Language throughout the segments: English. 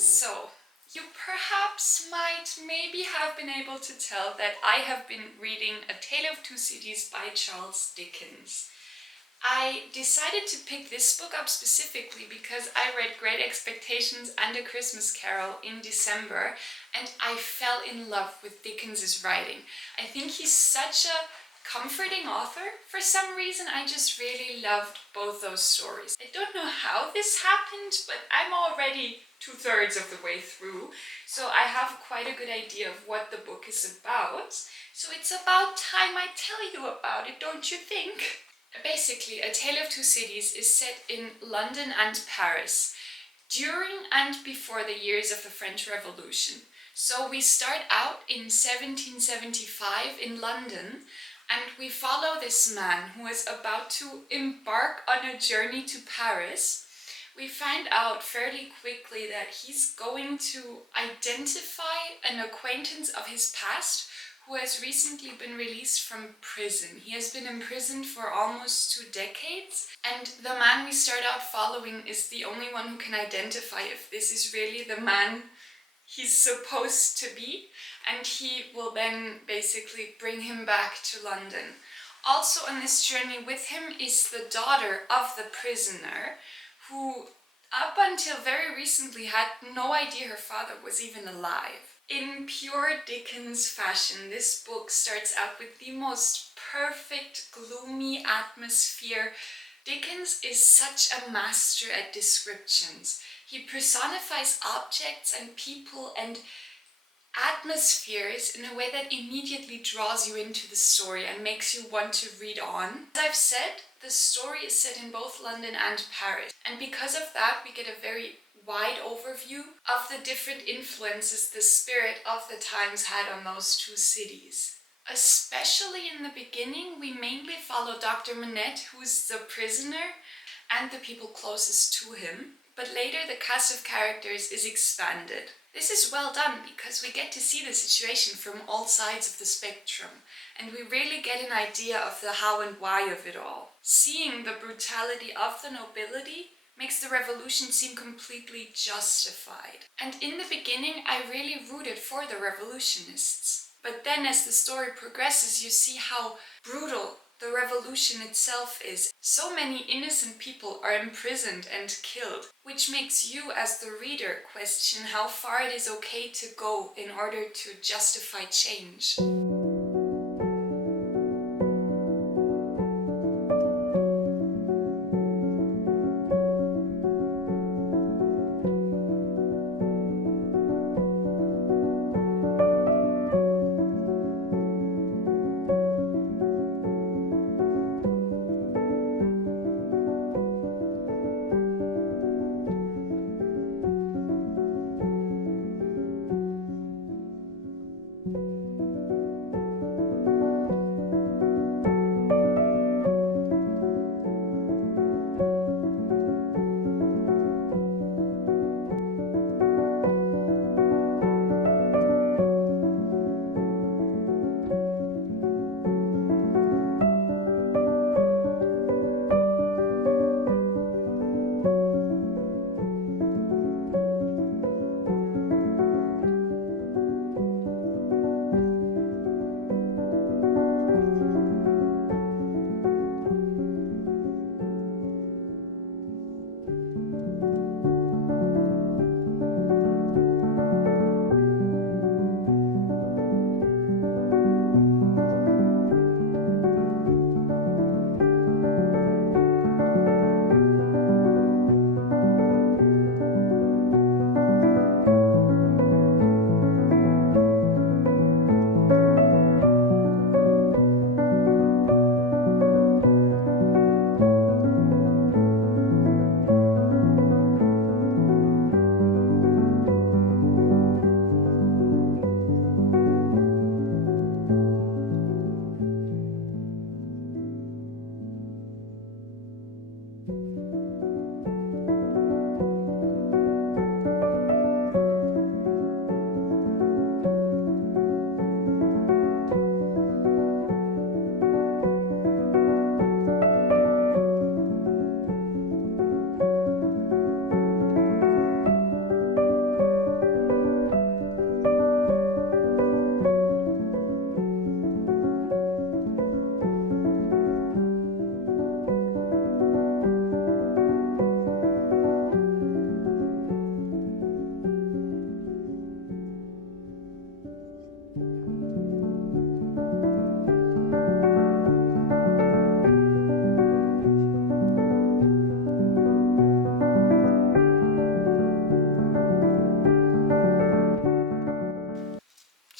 So, you perhaps might maybe have been able to tell that I have been reading A Tale of Two Cities by Charles Dickens. I decided to pick this book up specifically because I read Great Expectations and A Christmas Carol in December, and I fell in love with Dickens's writing. I think he's such a comforting author. For some reason, I just really loved both those stories. I don't know how this happened, but I'm already 2/3 of the way through, so I have quite a good idea of what the book is about. So it's about time I tell you about it, don't you think? Basically, A Tale of Two Cities is set in London and Paris during and before the years of the French Revolution. So we start out in 1775 in London, and we follow this man who is about to embark on a journey to Paris. We find out fairly quickly that he's going to identify an acquaintance of his past who has recently been released from prison. He has been imprisoned for almost 2 decades, and the man we start out following is the only one who can identify if this is really the man he's supposed to be, and he will then basically bring him back to London. Also on this journey with him is the daughter of the prisoner, who up until very recently had no idea her father was even alive. In pure Dickens fashion, this book starts out with the most perfect, gloomy atmosphere. Dickens is such a master at descriptions. He personifies objects and people and atmospheres in a way that immediately draws you into the story and makes you want to read on. As I've said, the story is set in both London and Paris, and because of that we get a very wide overview of the different influences the spirit of the times had on those two cities. Especially in the beginning, we mainly follow Dr. Manette, who's the prisoner, and the people closest to him. but later the cast of characters is expanded. This is well done because we get to see the situation from all sides of the spectrum, and we really get an idea of the how and why of it all. Seeing the brutality of the nobility makes the revolution seem completely justified. And in the beginning, I really rooted for the revolutionists. But then as the story progresses, you see how brutal the revolution itself is. So many innocent people are imprisoned and killed, which makes you as the reader question how far it is okay to go in order to justify change.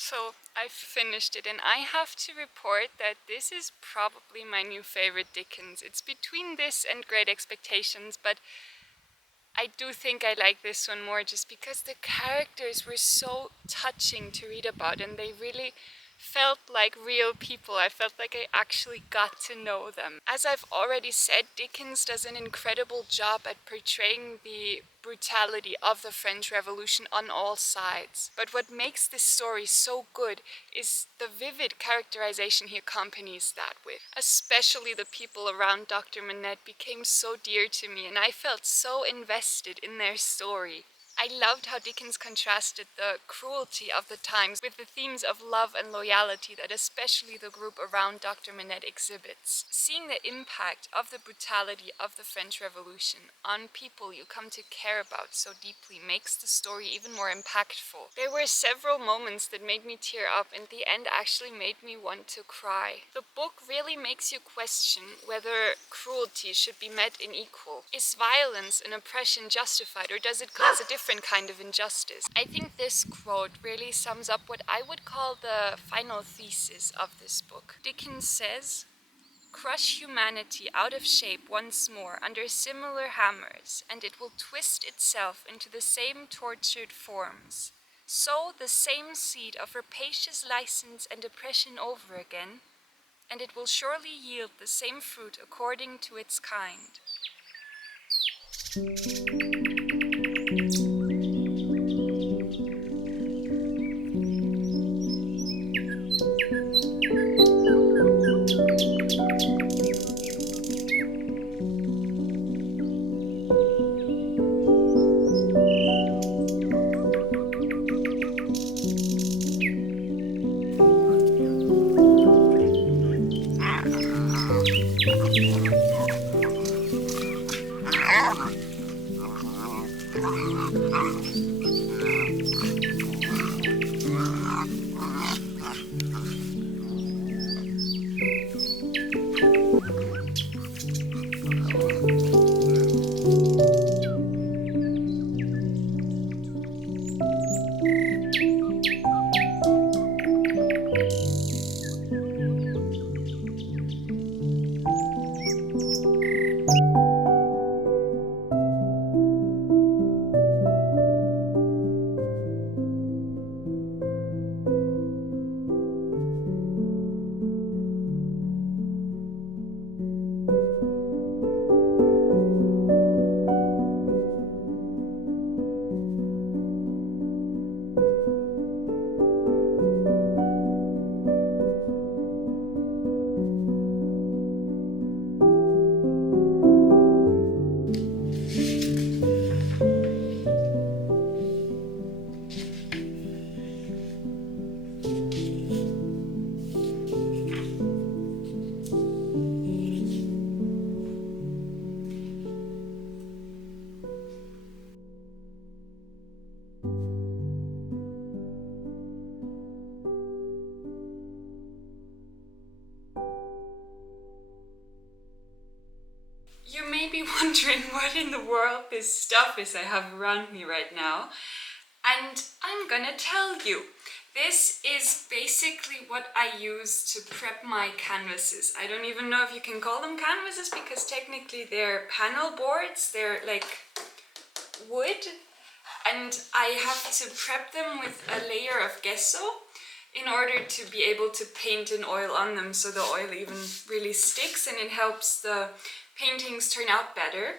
So I've finished it, and I have to report that this is probably my new favorite Dickens. It's between this and Great Expectations, but I do think I like this one more just because the characters were so touching to read about, and they really felt like real people. I felt like I actually got to know them. As I've already said, Dickens does an incredible job at portraying the brutality of the French Revolution on all sides. But what makes this story so good is the vivid characterization he accompanies that with. Especially the people around Dr. Manette became so dear to me, and I felt so invested in their story. I loved how Dickens contrasted the cruelty of the times with the themes of love and loyalty that especially the group around Dr. Manette exhibits. Seeing the impact of the brutality of the French Revolution on people you come to care about so deeply makes the story even more impactful. There were several moments that made me tear up, and the end actually made me want to cry. The book really makes you question whether cruelty should be met in equal. Is violence and oppression justified, or does it cause a different kind of injustice? I think this quote really sums up what I would call the final thesis of this book. Dickens says, "Crush humanity out of shape once more under similar hammers, and it will twist itself into the same tortured forms. Sow the same seed of rapacious license and oppression over again, and it will surely yield the same fruit according to its kind." wondering what in the world this stuff is I have around me right now. And I'm gonna tell you. This is basically what I use to prep my canvases. I don't even know if you can call them canvases because technically they're panel boards. They're like wood. And I have to prep them with a layer of gesso in order to be able to paint an oil on them so the oil even really sticks and it helps the paintings turn out better.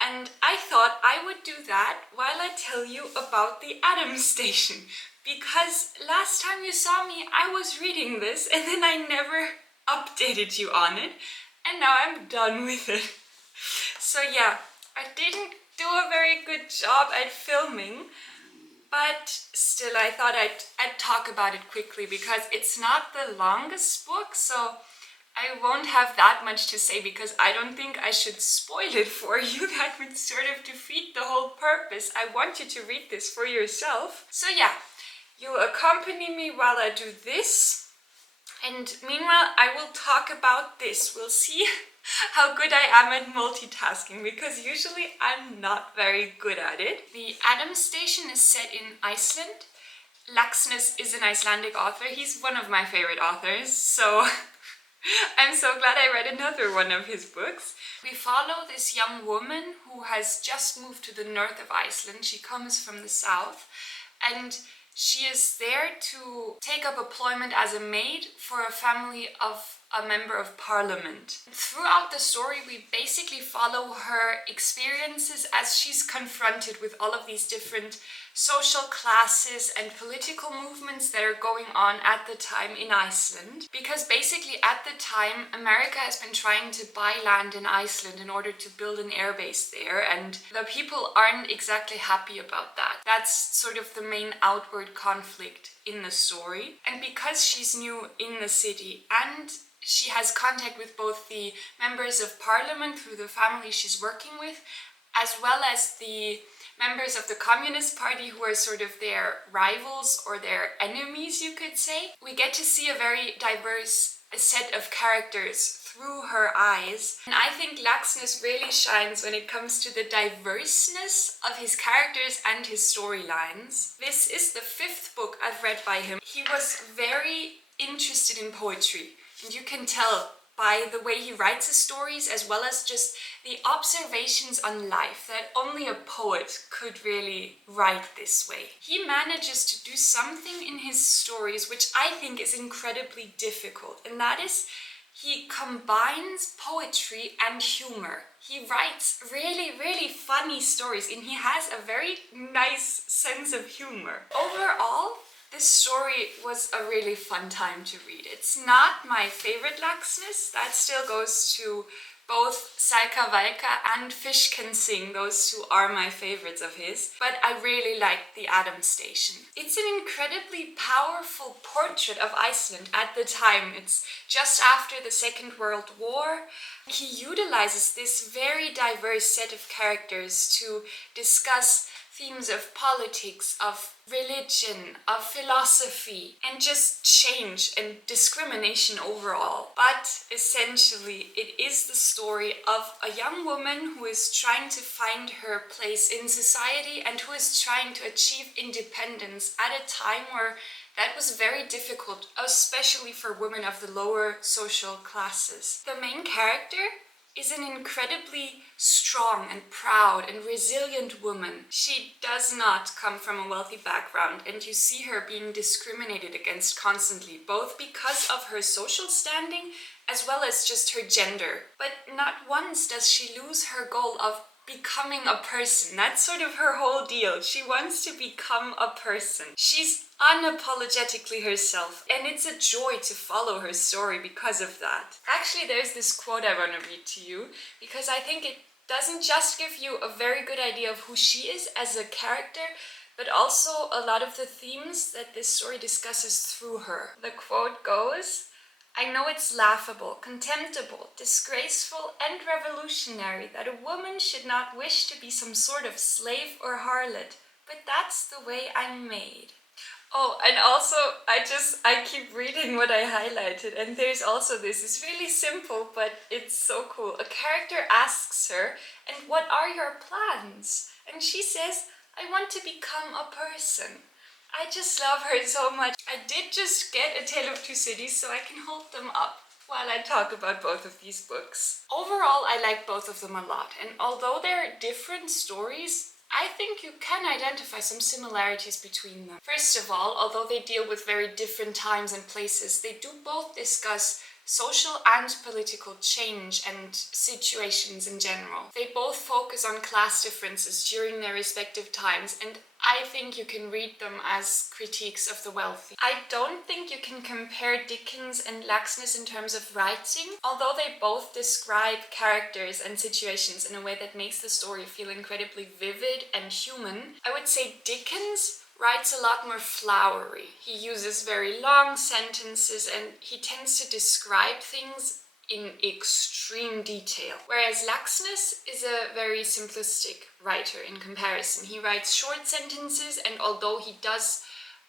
And I thought I would do that while I tell you about the Atom Station, because last time you saw me I was reading this and then I never updated you on it, and now I'm done with it. So yeah, I didn't do a very good job at filming, but still I thought I'd talk about it quickly because it's not the longest book, so I won't have that much to say because I don't think I should spoil it for you. That would sort of defeat the whole purpose. I want you to read this for yourself. So yeah, you'll accompany me while I do this. And meanwhile, I will talk about this. We'll see how good I am at multitasking because usually I'm not very good at it. The Atom Station is set in Iceland. Laxness is an Icelandic author. He's one of my favorite authors, so I'm so glad I read another one of his books. We follow this young woman who has just moved to the north of Iceland. She comes from the south and she is there to take up employment as a maid for a family of a member of parliament. Throughout the story, we basically follow her experiences as she's confronted with all of these different social classes and political movements that are going on at the time in Iceland. Because basically at the time, America has been trying to buy land in Iceland in order to build an airbase there, and the people aren't exactly happy about that. That's sort of the main outward conflict in the story. And because she's new in the city and she has contact with both the members of parliament through the family she's working with, as well as the members of the Communist Party who are sort of their rivals or their enemies, you could say. We get to see a very diverse set of characters through her eyes. And I think Laxness really shines when it comes to the diverseness of his characters and his storylines. This is the 5th book I've read by him. He was very interested in poetry, and you can tell by the way he writes his stories, as well as just the observations on life that only a poet could really write this way. He manages to do something in his stories which I think is incredibly difficult, and that is he combines poetry and humor. He writes really, really funny stories, and he has a very nice sense of humor. Overall, this story was a really fun time to read. It's not my favorite Laxness. That still goes to both Saika Vaika and Fish Can Sing. Those two are my favorites of his. But I really liked The Atom Station. It's an incredibly powerful portrait of Iceland at the time. It's just after the Second World War. He utilizes this very diverse set of characters to discuss themes of politics, of religion, of philosophy, and just change and discrimination overall. But essentially, it is the story of a young woman who is trying to find her place in society and who is trying to achieve independence at a time where that was very difficult, especially for women of the lower social classes. The main character is an incredibly strong and proud and resilient woman. She does not come from a wealthy background, and you see her being discriminated against constantly, both because of her social standing as well as just her gender. But not once does she lose her goal of becoming a person. That's sort of her whole deal. She wants to become a person. She's unapologetically herself, and it's a joy to follow her story because of that. Actually, there's this quote I want to read to you because I think it doesn't just give you a very good idea of who she is as a character, but also a lot of the themes that this story discusses through her. The quote goes, "I know it's laughable, contemptible, disgraceful, and revolutionary that a woman should not wish to be some sort of slave or harlot, but that's the way I'm made." Oh, and also I keep reading what I highlighted, and there's also this. It's really simple, but it's so cool. A character asks her, "And what are your plans?" And she says, "I want to become a person." I just love her so much. I did just get A Tale of Two Cities, so I can hold them up while I talk about both of these books. Overall, I like both of them a lot, and although they're different stories, I think you can identify some similarities between them. First of all, although they deal with very different times and places, they do both discuss social and political change and situations in general. They both focus on class differences during their respective times, and I think you can read them as critiques of the wealthy. I don't think you can compare Dickens and Laxness in terms of writing, although they both describe characters and situations in a way that makes the story feel incredibly vivid and human. I would say Dickens writes a lot more flowery. He uses very long sentences and he tends to describe things in extreme detail. Whereas Laxness is a very simplistic writer in comparison. He writes short sentences, and although he does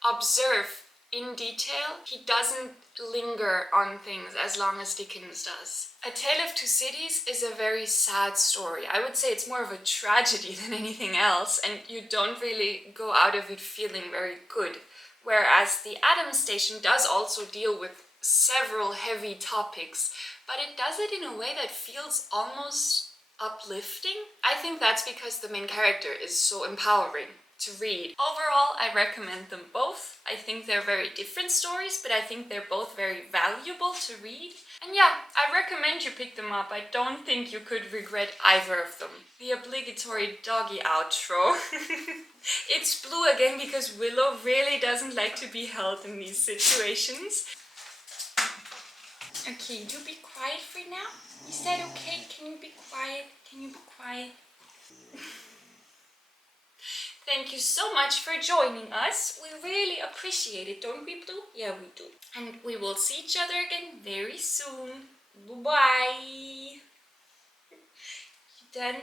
observe in detail, he doesn't linger on things as long as Dickens does. A Tale of Two Cities is a very sad story. I would say it's more of a tragedy than anything else, and you don't really go out of it feeling very good. Whereas The Atom Station does also deal with several heavy topics, but it does it in a way that feels almost uplifting. I think that's because the main character is so empowering to read. Overall, I recommend them both. I think they're very different stories, but I think they're both very valuable to read. And yeah, I recommend you pick them up. I don't think you could regret either of them. The obligatory doggy outro. It's blue again because Willow really doesn't like to be held in these situations. Okay, do be quiet for now. Is that okay? Can you be quiet? Can you be quiet? Thank you so much for joining us. We really appreciate it, don't we, Blue? Yeah, we do. And we will see each other again very soon. Bye-bye. You done?